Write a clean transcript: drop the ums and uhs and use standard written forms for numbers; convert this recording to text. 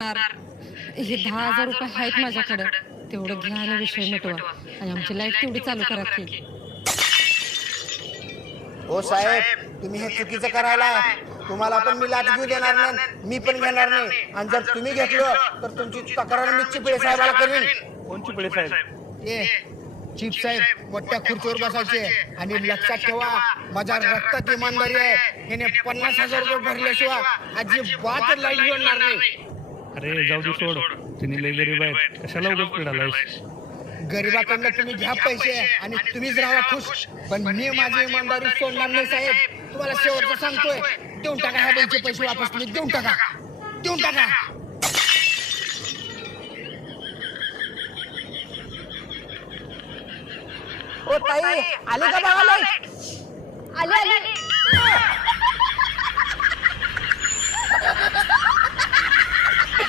हे 10,000 रुपये आहेत माझ्याकडे, तेवढं घ्या आणि विषय मिटवा आणि आमची लाईट तेवढी चालू करा की. हो साहेब, तुम्ही हे चुकीचं करायला. तुम्हाला पण मी लाच घेऊ देणार नाही, मी पण घेणार नाही. आणि जर तुम्ही घेतलं तर तुमची तक्रार मी चिपळे साहेबाला करीन. कोण चिपळे साहेब? ए चीफ साहेब मोठ्या खुर्चीवर बसायचे. आणि लक्षात ठेवा, माझ्या रक्तात इमानदारी आहे. हिने 50,000 रुपये भरल्याशिवाय अजिबात लाईट जोडणार नाही. अरे जाऊ दे, सोड. तिने लय गरीब आहेत, कशाला उगाच पिडालायस? गरिबाकडनं तुम्ही घ्या पैसे आणि तुम्हीच राहा खुश, पण मी माझी इमानदारी सोडणार नाही साहेब. तुम्हाला शेवटचं सांगतोय, देऊन टाका ह्या बाईचे पैसे वापस. तुम्ही देऊन टाका, देऊन टाका. ओ ताई, आली का बघा लाईट? आली आली.